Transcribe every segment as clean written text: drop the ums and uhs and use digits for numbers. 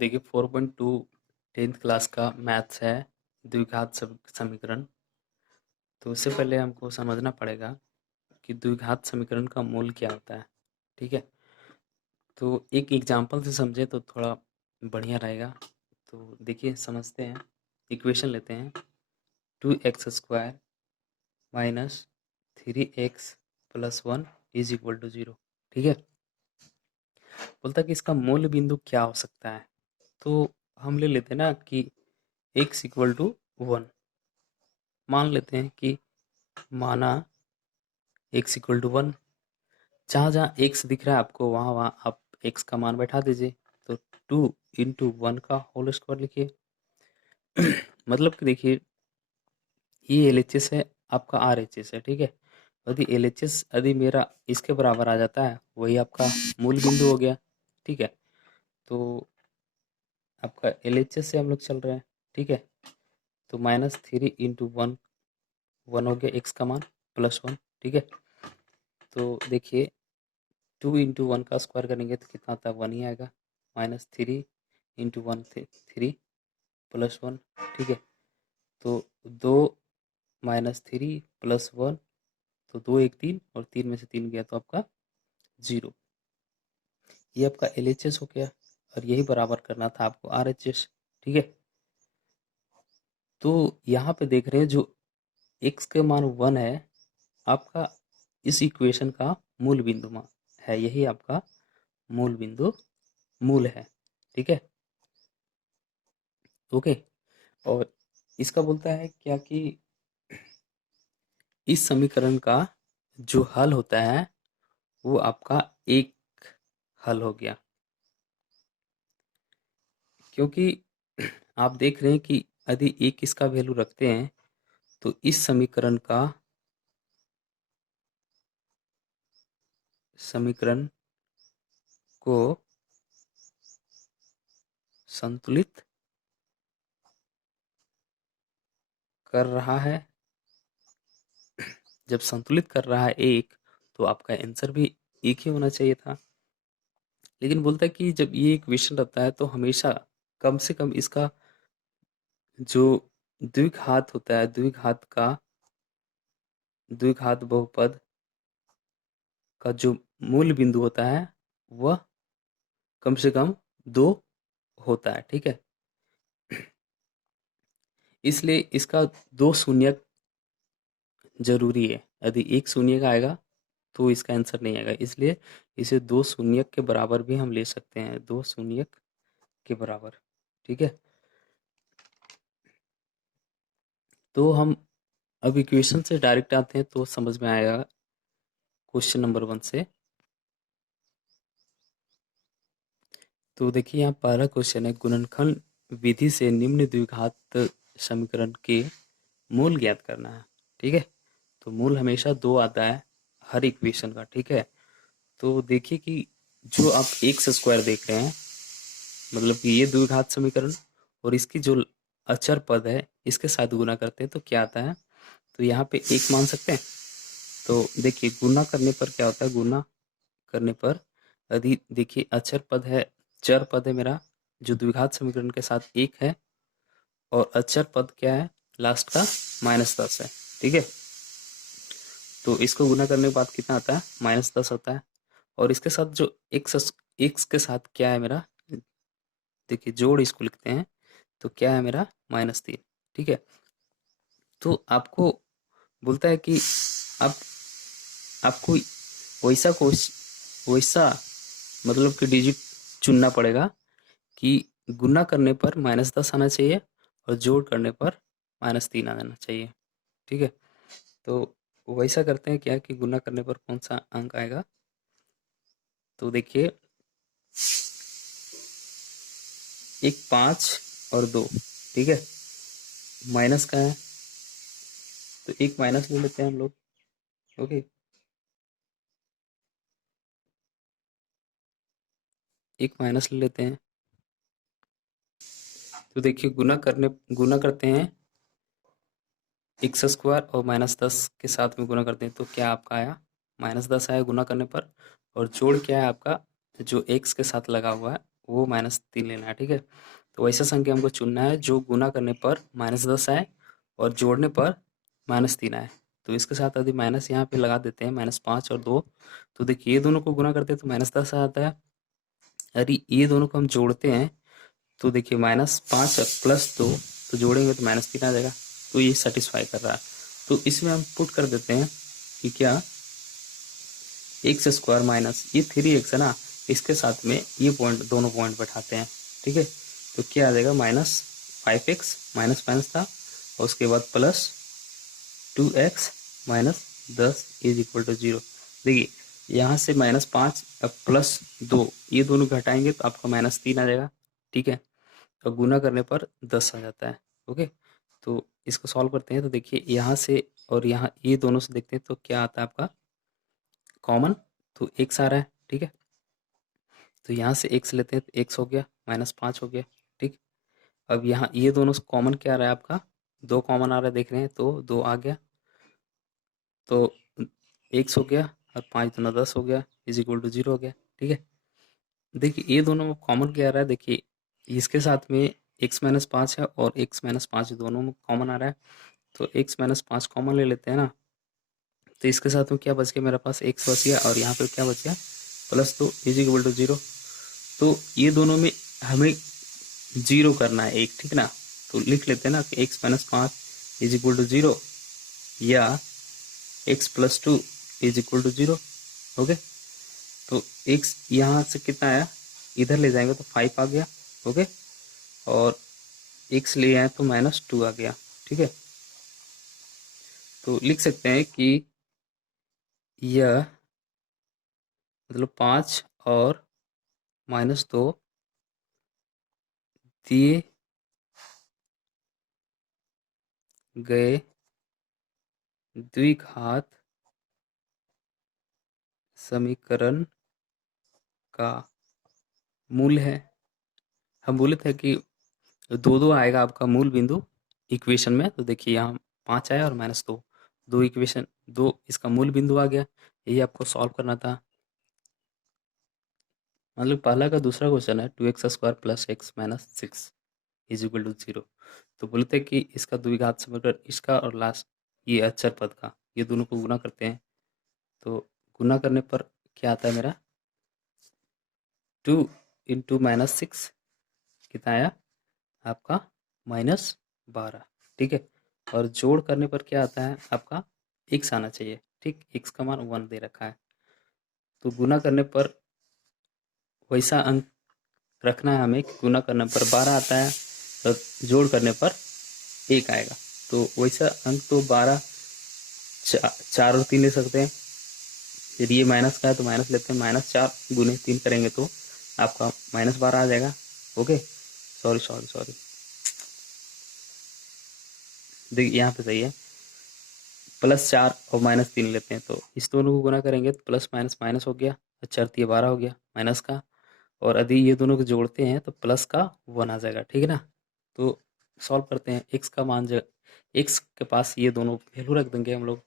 देखिए 4.2 10th class का maths है द्विघात समीकरण। तो उससे पहले हमको समझना पड़ेगा कि द्विघात समीकरण का मूल क्या होता है। ठीक है, तो एक एग्जांपल से समझे तो थोड़ा बढ़िया रहेगा। तो देखिए समझते हैं, इक्वेशन लेते हैं 2x² minus 3x plus 1 is equal to 0। ठीक है, बोलता है कि इसका मूल बिंदु क्या हो सकता है। तो हम ले लेते हैं ना कि x इक्वल टू 1। मान लेते हैं कि माना x इक्वल टू 1। जहाँ जहाँ x दिख रहा है आपको वहाँ वहाँ आप x का मान बैठा दीजिए। तो 2 इंटू 1 का होल स्क्वायर लिखिए। मतलब कि देखिए ये LHS है, आपका RHS है। ठीक है, यदि LHS यदि मेरा इसके बराबर आ जाता है वही आपका मूल बिंदु हो गया। ठीक है, तो आपका LHS से हम लोग चल रहे हैं। ठीक है, तो -3 इंटू 1 1 हो गया x का मान प्लस 1। ठीक है, तो देखिए 2 इंटू 1 का स्क्वायर करेंगे तो कितना आता है, 1 ही आएगा। -3 इंटू 1 3 प्लस 1। ठीक है, तो 2 -3 प्लस 1, तो 2 1 3 और 3 में से 3 गया तो आपका 0। ये आपका LHS हो गया और यही बराबर करना था आपको RHS। ठीक है, तो यहाँ पे देख रहे हैं जो x के मान 1 है आपका इस इक्वेशन का मूल बिंदु है, यही आपका मूल बिंदु मूल है। ठीक है, ओके। और इसका बोलता है क्या कि इस समीकरण का जो हल होता है वो आपका एक हल हो गया, क्योंकि आप देख रहे हैं कि यदि एक इसका वैल्यू रखते हैं तो इस समीकरण को संतुलित कर रहा है। जब संतुलित कर रहा है एक, तो आपका आंसर भी एक ही होना चाहिए था। लेकिन बोलता है कि जब ये इक्वेशन रहता है तो हमेशा कम से कम इसका जो द्विघात होता है, द्विघात बहुपद का जो मूल बिंदु होता है वह कम से कम 2 होता है। ठीक है, इसलिए इसका 2 शून्यक जरूरी है। यदि एक शून्य का आएगा तो इसका आंसर नहीं आएगा, इसलिए इसे 2 शून्यक के बराबर भी हम ले सकते हैं, 2 शून्यक के बराबर। ठीक है, तो हम अब इक्वेशन से डायरेक्ट आते हैं तो समझ में आएगा क्वेश्चन नंबर 1 से। तो देखिए यहाँ पहला क्वेश्चन है, गुणनखंड विधि से निम्न द्विघात समीकरण के मूल ज्ञात करना है। ठीक है, तो मूल हमेशा 2 आता है हर इक्वेशन का। ठीक है, तो देखिए कि जो आप एक्स स्क्वायर देख रहे हैं, मतलब कि ये द्विघात समीकरण और इसकी जो अचर पद है इसके साथ गुना करते हैं तो क्या आता है, तो यहाँ पे एक मान सकते हैं। तो देखिए गुना करने पर क्या होता है, गुना करने पर यदि देखिए अचर पद है, चर पद है मेरा जो द्विघात समीकरण के साथ एक है, और अचर पद क्या है लास्ट का -10 है। ठीक है, तो इसको गुना करने के बाद कितना आता है, -10 होता है। और इसके साथ जो एक्स के साथ क्या है मेरा, देखिए जोड़ इसको लिखते हैं तो क्या है मेरा, -3। ठीक है, तो आपको बोलता है कि आप आपको वैसा वैसा मतलब कि डिजिट चुनना पड़ेगा कि गुना करने पर -10 आना चाहिए और जोड़ करने पर -3 आना चाहिए। ठीक है, तो वैसा करते हैं क्या कि गुना करने पर कौन सा अंक आएगा, तो देखिए एक 5 और 2। ठीक है, माइनस का है तो एक माइनस ले लेते हैं हम लोग। ओके, एक माइनस ले लेते हैं। तो देखिए गुना करते हैं एक्स स्क्वायर और -10 के साथ में गुना करते हैं तो क्या आपका आया, -10 आया गुना करने पर। और जोड़ क्या है आपका, जो एक्स के साथ लगा हुआ है वो -3 लेना है, ठीक है। तो वैसा संख्या हमको चुनना है जो गुना करने पर -10 आए और जोड़ने पर -3 आए। तो इसके साथ यदि माइनस यहाँ पे लगा देते हैं, -5 और 2, तो देखिए ये दोनों को गुना करते हैं तो -10 आता है। यदि ये दोनों को हम जोड़ते हैं तो देखिए -5 और +2, तो जोड़ेंगे तो -3 आ जाएगा। तो ये सेटिस्फाई कर रहा है। तो इसमें हम पुट कर देते हैं कि क्या एक्स स्क्वायर माइनस ये 3x है ना, इसके साथ में ये पॉइंट, दोनों पॉइंट बैठाते हैं, ठीक है। तो क्या आ जाएगा, -5x, माइनस माइनस था, और उसके बाद +2x minus 10 is equal to 0। देखिए यहाँ से -5 अब +2, ये दोनों घटाएंगे तो आपका -3 आ जाएगा, ठीक है। और गुना करने पर 10 आ जाता है, ओके। तो इसको सॉल्व करते हैं तो देखिए यहाँ से और यहाँ ये दोनों से देखते हैं तो क्या आता है आपका कॉमन, तो x आ रहा है, ठीक है। तो यहाँ से x लेते हैं तो x हो गया, -5 हो गया, ठीक। अब यहाँ ये दोनों से कॉमन क्या आ रहा है आपका, 2 कॉमन आ रहा है, देख रहे हैं, तो 2 आ गया, तो x हो गया, और 5 दूना 10 हो गया, इज इक्वल टू 0 हो गया, ठीक है। देखिए ये दोनों में कॉमन क्या आ रहा है, देखिए इसके साथ में x-5 है और x-5 दोनों में कॉमन आ रहा है, तो x-5 कॉमन ले लेते हैं ना। तो इसके साथ में क्या बच गया, मेरे पास x बच गया, और यहाँ पे क्या बच गया, +2 इज इक्वल टू 0। तो ये दोनों में हमें 0 करना है एक, ठीक ना। तो लिख लेते हैं ना कि x-5 इज इक्वल टू 0, या x+2 is equal to 0, okay. तो x यहाँ से कितना आया, इधर ले जाएंगे तो 5 आ गया, ओके, और x ले आए तो -2 आ गया, ठीक है। तो लिख सकते हैं कि यह मतलब 5 और -2 दिए गए द्विघात समीकरण का मूल है। हम बोले थे कि 2 आएगा आपका मूल बिंदु इक्वेशन में, तो देखिए यहाँ 5 आया और -2, 2 इक्वेशन, 2 इसका मूल बिंदु आ गया। यही आपको सॉल्व करना था। मतलब पहला का दूसरा क्वेश्चन है 2x² + x - 6 is equal to 0। तो बोलते हैं कि इसका द्विघात समीकरण, इसका और लास्ट ये अचर पद का, ये दोनों को गुना करते हैं। तो गुना करने पर क्या आता है मेरा, 2 × -6 कितना आया आपका, -12, ठीक है। और जोड़ करने पर क्या आता है आपका, x आना चाहिए, ठीक, x का मान 1 दे रखा है। तो गुना करने पर वैसा अंक रखना है हमें कि गुना करने पर 12 आता है और जोड़ करने पर 1 आएगा। तो वैसा अंक तो 12, 4 और 3 ले सकते हैं। फिर ये माइनस का है तो माइनस लेते हैं, -4 गुने 3 करेंगे तो आपका -12 आ जाएगा, ओके। सॉरी सॉरी सॉरी, देखिए यहाँ पे सही है, +4 और -3 लेते हैं, तो इस दोनों को गुना करेंगे तो प्लस माइनस माइनस हो गया, 4×3 = 12 हो गया माइनस का, और यदि ये दोनों को जोड़ते हैं तो प्लस का 1 आ जाएगा, ठीक है ना। तो सॉल्व करते हैं, x का मान x के पास ये दोनों वैल्यू रख देंगे हम लोग।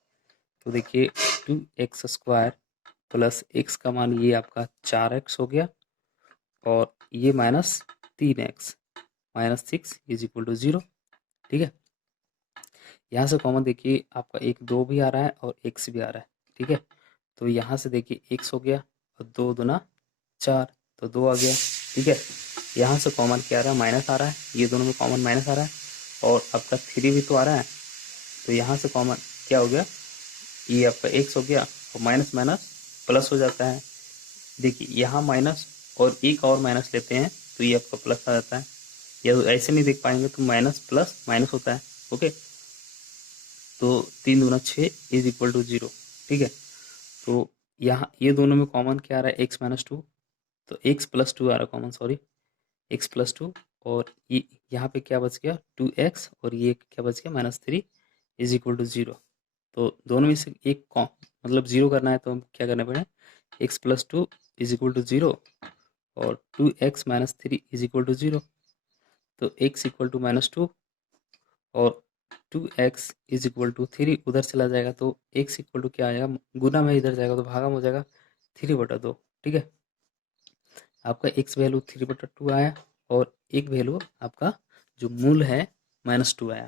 तो देखिए 2x² + x का मान ये आपका 4x हो गया, और ये -3x -6 इज इक्वल टू 0, ठीक है। यहाँ से कॉमन देखिए आपका 2 भी आ रहा है और x भी आ रहा है, ठीक है। तो यहाँ से देखिए x हो गया और 2 दूना 4, तो 2 आ गया, ठीक है। यहाँ से कॉमन क्या आ रहा है, माइनस आ रहा है, ये दोनों में कॉमन माइनस आ रहा है, और आपका 3 भी तो आ रहा है। तो यहाँ से कॉमन क्या हो गया, ये आपका x हो गया, और माइनस माइनस प्लस हो जाता है। देखिए यहाँ माइनस और एक और माइनस लेते हैं तो ये आपका प्लस आ जाता है, या तो ऐसे नहीं देख पाएंगे तो माइनस प्लस माइनस होता है, ओके। तो 3 दूना 6 इज इक्वल टू 0, ठीक है। तो यहाँ ये दोनों में कॉमन क्या आ रहा है, x - 2, तो x+2 आ रहा है कॉमन, सॉरी, x+2, और ये यहाँ पे क्या बच गया 2x, और ये क्या बच गया -3 इज इक्वल टू 0। तो दोनों में से एक मतलब 0 करना है तो हम क्या करना पड़ेगा, x+2 इज इक्वल टू 0 और 2x - 3 इज इक्वल टू 0। तो x इक्वल टू -2 और 2x इज इक्वल टू 3 उधर चला जाएगा, तो x इक्वल टू क्या आएगा, गुना में इधर जाएगा तो भागा में हो जाएगा 3/2, ठीक है। आपका x वैल्यू 3/2 आया और एक वैल्यू आपका जो मूल है -2 आया।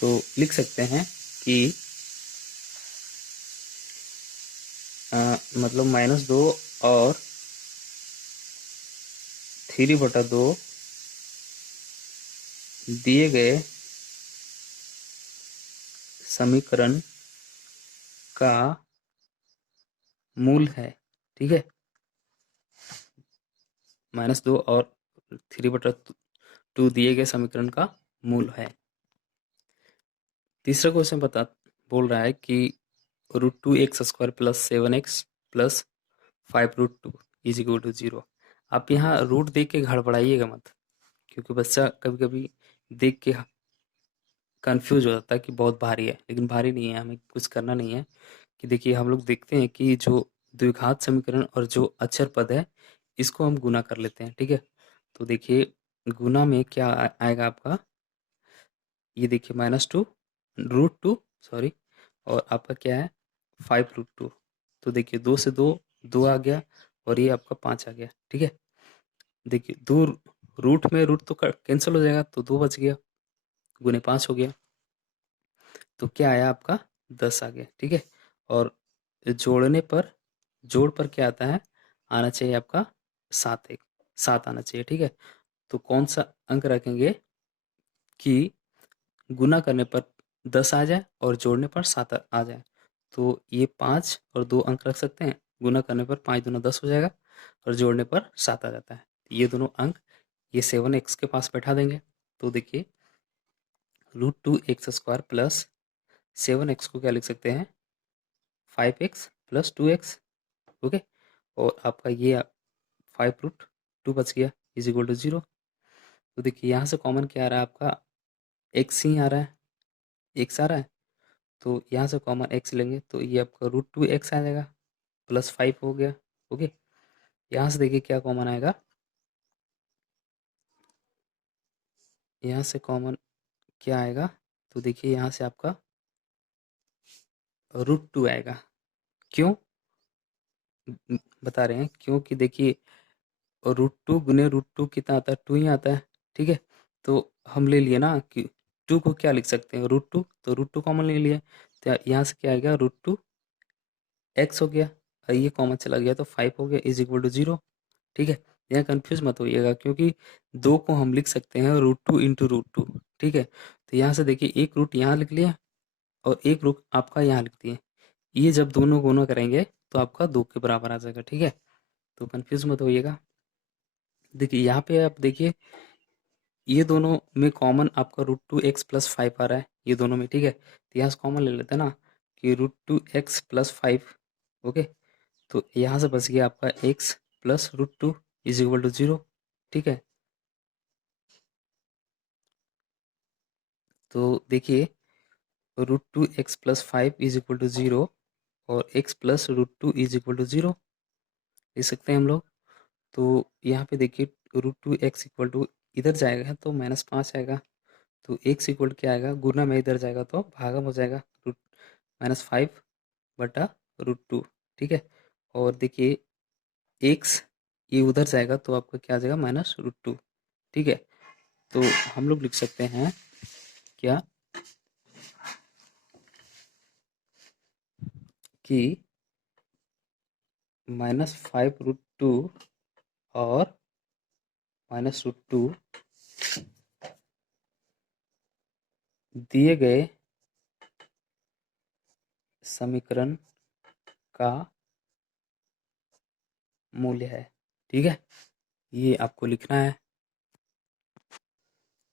तो लिख सकते हैं कि मतलब -2 और 3/2 दिए गए समीकरण का मूल है। ठीक है, -2 और 3/2 दिए गए समीकरण का मूल है। तीसरा क्वेश्चन बोल रहा है कि √2x² + 7x + 5√2 = 0। आप यहाँ रूट देख के गड़बड़ाइएगा मत, क्योंकि बच्चा कभी कभी देख के कंफ्यूज हो जाता है कि बहुत भारी है, लेकिन भारी नहीं है। हमें कुछ करना नहीं है कि देखिए हम लोग देखते हैं कि जो द्विघात समीकरण और जो अचर पद है इसको हम गुना कर लेते हैं। ठीक है, तो देखिए गुना में क्या आएगा आपका, ये देखिए -2 सॉरी, और आपका क्या है 5√2। तो देखिए 2 से 2 आ गया और ये आपका 5 आ गया। ठीक है, देखिए दो रूट में रूट तो कैंसिल हो जाएगा, तो 2 बच गया, गुने 5 हो गया, तो क्या आया आपका 10 आ गया। ठीक है, और जोड़ पर क्या आता है, आना चाहिए आपका 7 आना चाहिए। ठीक है, तो कौन सा अंक रखेंगे कि गुना करने पर 10 आ जाए और जोड़ने पर 7 आ जाए। तो ये 5 और 2 अंक रख सकते हैं, गुना करने पर 5 दूना 10 हो जाएगा और जोड़ने पर 7 आ जाता है। ये दोनों अंक ये 7x के पास बैठा देंगे। तो देखिए √2x² + 7x को क्या लिख सकते हैं, 5x + 2x। ओके, और आपका ये 5√2 बच गया = 0। तो देखिए यहाँ से कॉमन क्या आ रहा है आपका, x ही आ रहा है, x आ रहा है, तो यहाँ से कॉमन x लेंगे तो ये आपका √2x आ जाएगा, +5 हो गया। ओके, यहाँ से देखिए क्या कॉमन आएगा, यहाँ से कॉमन क्या आएगा, तो देखिए यहाँ से आपका √2 आएगा। क्यों बता रहे हैं, क्योंकि देखिए √2 गुने √2 कितना आता है, 2 ही आता है। ठीक है, तो हम ले लिए ना कि 2 को क्या लिख सकते हैं, √2, तो √2 कॉमन ले लिए, तो यहाँ से क्या आएगा, √2x हो गया, और ये कॉमन चला गया तो 5 हो गया = 0। ठीक है, यहाँ कंफ्यूज मत होइएगा, क्योंकि 2 को हम लिख सकते हैं √2 × √2। ठीक है, तो यहाँ से देखिए एक रूट यहाँ लिख लिया और एक रूट आपका यहाँ लिख दिए, ये जब दोनों गुना करेंगे तो आपका 2 के बराबर आ जाएगा। ठीक है, तो कंफ्यूज मत होइएगा। देखिए यहाँ पे आप देखिए ये दोनों में कॉमन आपका √2x + 5 आ रहा है, ये दोनों में। ठीक है, तो यहाँ से कॉमन ले लेते हैं ना कि √2x + 5। ओके, तो यहाँ से बच गया आपका x + √2 = 0। ठीक है, तो देखिए √2x + 5 = 0 और x + √2 = 0 ले सकते हैं हम लोग। तो यहाँ पे देखिए √2x इधर जाएगा तो -5 आएगा, तो x इक्वल क्या आएगा, गुना में इधर जाएगा तो भागम हो जाएगा, -5/√2। ठीक है, और देखिए x ये उधर जाएगा तो आपका क्या आ जाएगा, -√2। ठीक है, तो हम लोग लिख सकते हैं क्या कि -5√2 और -√2 दिए गए समीकरण का मूल्य है। ठीक है, ये आपको लिखना है।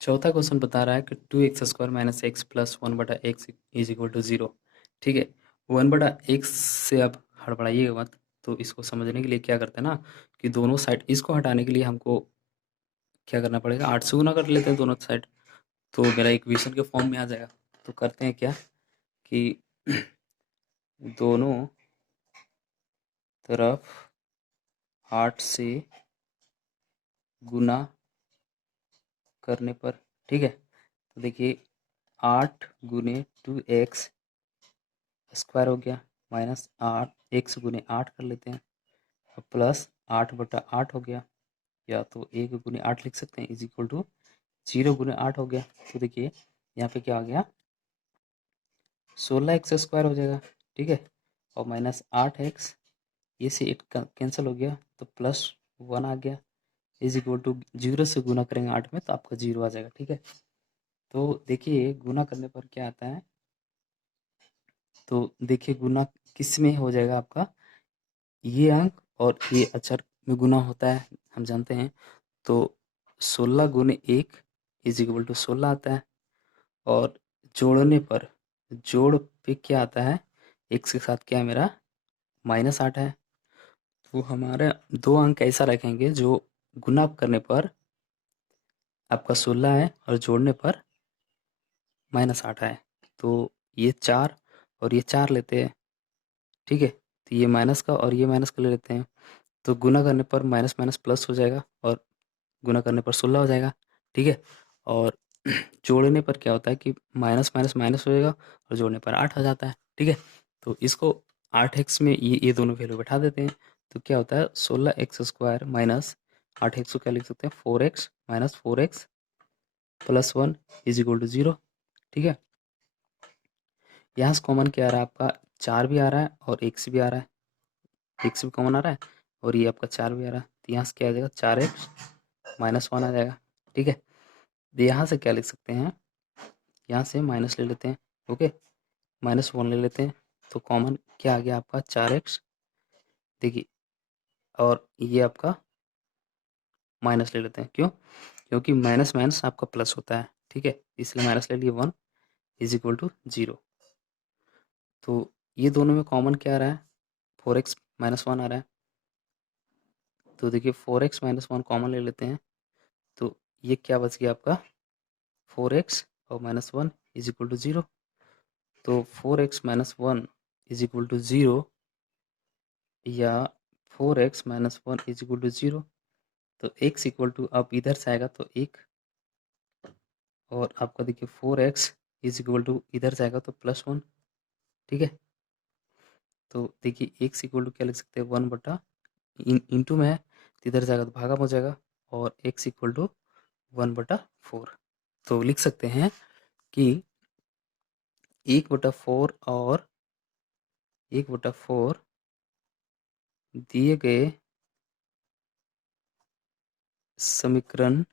चौथा क्वेश्चन बता रहा है कि 2x² - x + 1/x = 0। ठीक है, 1/x से आप हड़बड़ाइएगा मत। तो इसको समझने के लिए क्या करते हैं ना कि दोनों साइड, इसको हटाने के लिए हमको क्या करना पड़ेगा, 8 से गुना कर लेते हैं दोनों साइड, तो मेरा इक्वेशन के फॉर्म में आ जाएगा। तो करते हैं क्या कि दोनों तरफ 8 से गुना करने पर, ठीक है, तो देखिए 8 गुने 2x स्क्वायर हो गया, -8 x गुने 8 कर लेते हैं, प्लस 8/8 हो गया। या तो 1 गुने 8 लिख सकते हैं इज इक्वल टू 0 गुने 8 हो गया। तो देखिए यहाँ पे क्या आ गया, 16x² हो जाएगा, ठीक है, और माइनस 8x, ये से 8 कैंसिल हो गया तो +1 आ गया, इज इक्वल टू 0 से गुना करेंगे 8 में तो आपका 0 आ जाएगा, ठीक है। तो देखिए गुना करने पर क्या आता है, तो देखिए गुना किस में हो जाएगा आपका, ये अंक और ये अक्षर में गुना होता है, हम जानते हैं। तो 16 गुने 1 इज इक्वल टू 16 आता है, और जोड़ने पर, जोड़ पे क्या आता है, x के साथ क्या है मेरा, -8 है। तो हमारे दो अंक ऐसा रखेंगे जो गुना करने पर आपका 16 है और जोड़ने पर -8 है। तो ये 4 और ये 4 लेते हैं, ठीक है, तो ये माइनस का और ये माइनस का ले लेते हैं, तो गुना करने पर माइनस माइनस प्लस हो जाएगा और गुना करने पर 16 हो जाएगा, ठीक है। और जोड़ने पर क्या होता है कि माइनस माइनस माइनस हो जाएगा और जोड़ने पर 8 हो जाता है, ठीक है। तो इसको 8x में ये दोनों वैल्यू बैठा देते हैं, तो क्या होता है 16x² माइनस 8x को क्या लिख सकते हैं 4x minus 4x plus 1 is equal to 0, ठीक है। यहाँ से कॉमन क्या आ रहा है आपका, 4 भी आ रहा है और x भी आ रहा है, x भी कॉमन आ रहा है और ये आपका 4 भी आ रहा है, तो यहाँ से क्या आ जाएगा 4x माइनस 1 आ जाएगा, ठीक है। तो यहाँ से क्या लिख सकते हैं, यहाँ से माइनस ले लेते हैं, ओके, -1 ले लेते हैं, तो कॉमन क्या आ गया आपका 4x, देखिए, और ये आपका माइनस ले लेते हैं, क्यों, क्योंकि माइनस माइनस आपका प्लस होता है, ठीक है, इसलिए माइनस ले लिए 1 इज इक्वल टू 0। तो ये दोनों में कॉमन क्या आ रहा है, 4x -1 आ रहा है, तो देखिए 4x -1 कॉमन ले लेते हैं, तो ये क्या बच गया आपका 4x और -1 इज इक्वल टू 0। तो 4x -1 इज इक्वल टू 0 या 4x -1 इज इक्वल टू 0, तो x इक्वल टू अब इधर से आएगा तो 1, और आपका देखिए 4x इज इक्वल टू इधर से आएगा तो +1, ठीक है। तो देखिए x इक्वल टू क्या लिख सकते हैं 1/, इंटू में है तो इधर जाएगा तो भागा हो जाएगा, और x इक्वल टू 1/4, तो लिख सकते हैं कि 1/4 और 1/4 दिए गए समीकरण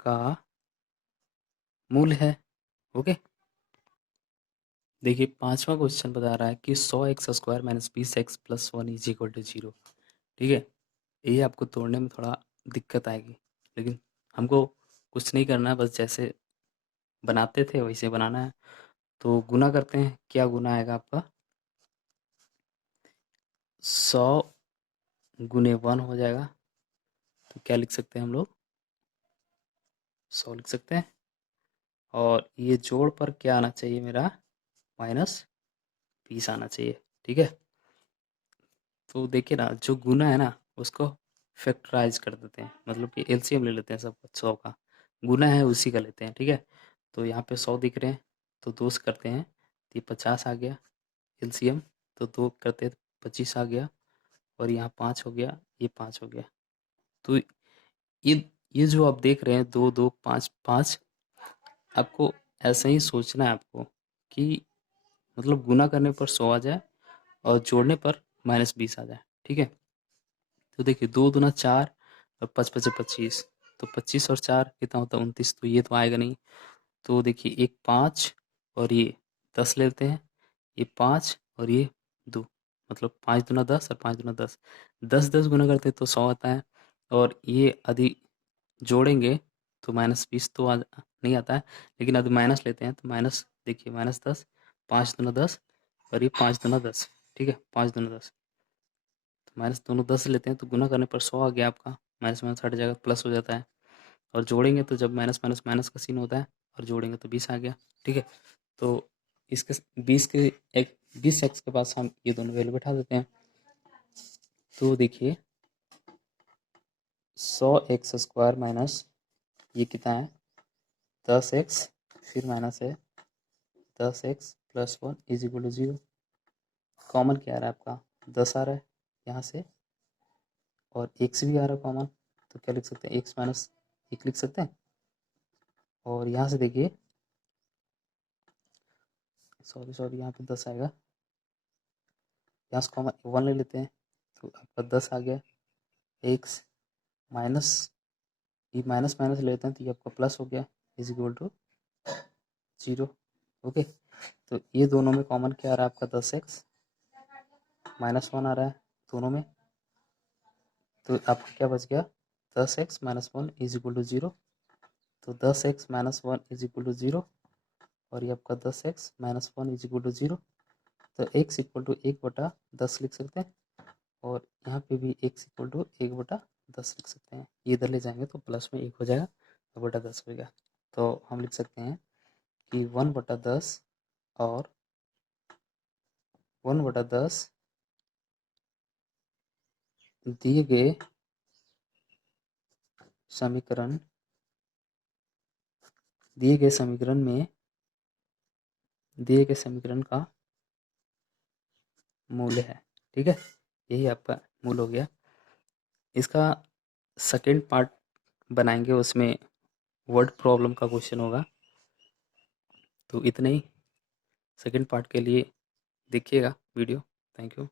का मूल है, ओके। देखिए 5वां क्वेश्चन बता रहा है कि 100x² minus 20x plus 1 is equal to 0, ठीक है। ये आपको तोड़ने में थोड़ा दिक्कत आएगी, लेकिन हमको कुछ नहीं करना है, बस जैसे बनाते थे वैसे बनाना है। तो गुना करते हैं, क्या गुना आएगा आपका 100 गुने 1 हो जाएगा, तो क्या लिख सकते हैं हम लोग 100 लिख सकते हैं, और ये जोड़ पर क्या आना चाहिए मेरा -20 आना चाहिए, ठीक है। तो देखिए ना जो गुना है ना उसको फैक्टराइज कर देते हैं, मतलब कि एलसीएम ले लेते हैं सब 100 का, गुना है उसी का लेते हैं, ठीक है। तो यहाँ पे 100 दिख रहे हैं तो 2 से करते हैं तो ये 50 आ गया एलसीएम, तो 2 करते हैं 25 आ गया, और यहाँ 5 हो गया, ये 5 हो गया। तो ये जो आप देख रहे हैं 2 2 5 5, आपको ऐसे ही सोचना है आपको कि मतलब गुना करने पर 100 आ जाए और जोड़ने पर -20 आ जाए, ठीक है। तो देखिए 2 दूना 4 और 5 पचे 25, तो 25 और 4 कितना होता है 29, तो ये तो आएगा नहीं। तो देखिए एक 5 और ये 10 लेते हैं, ये 5 और ये 2, मतलब 5 दूना 10 और 5 दूना 10, 10 गुना करते हैं तो 100 आता है, और ये यदि जोड़ेंगे तो -20 तो नहीं आता है, लेकिन यदि माइनस लेते हैं तो माइनस, देखिए -10, 5 दूना 10 और ये 5 दूना 10, ठीक है, 5 दूना 10, तो माइनस दोनों 10 लेते हैं तो गुना करने पर 100 आ गया आपका, माइनस माइनस हट जाएगा प्लस हो जाता है, और जोड़ेंगे तो जब माइनस माइनस माइनस का सीन होता है और जोड़ेंगे तो 20 आ गया, ठीक है। तो इसके 20 के एक 20x के पास हम ये दोनों वैल्यू बैठा देते हैं, तो देखिए 100x² माइनस ये कितना है 10x, फिर माइनस है 10x plus 1 is equal to 0, common क्या आ रहा है आपका 10 आ रहा है यहाँ से, और x भी आ रहा है कॉमन, तो क्या लिख सकते हैं, एक्स माइनस 1 लिख सकते हैं। और यहाँ से देखिए, सॉरी यहाँ पे 10 आएगा, यहाँ से कॉमन 1 ले लेते हैं तो आपका 10 आ गया। एक्स माइनस, ये माइनस माइनस ले लेते हैं तो ये आपका प्लस हो गया, इज इक्वल टू 0। ओके, तो ये दोनों में कॉमन क्या आ रहा है आपका, 10x -1 आ रहा है दोनों में, तो आपका क्या बच गया, 10x -1 इज इक्वल टू 0। तो 10x -1 इज इक्वल टू 0 और ये आपका 10x -1 इज इक्वल टू 0। तो x इक्वल टू 1/10 लिख सकते हैं और यहाँ पे भी x इक्वल टू 1/10 लिख सकते हैं। ये इधर ले जाएंगे तो प्लस में 1 हो जाएगा, 1/10 हो गया। तो हम लिख सकते हैं कि 1/10 और 1/10 दिए गए समीकरण में दिए गए समीकरण का मूल्य है। ठीक है, यही आपका मूल हो गया। इसका सेकेंड पार्ट बनाएंगे, उसमें वर्ड प्रॉब्लम का क्वेश्चन होगा। तो इतना ही सेकेंड पार्ट के लिए देखिएगा वीडियो। Thank you.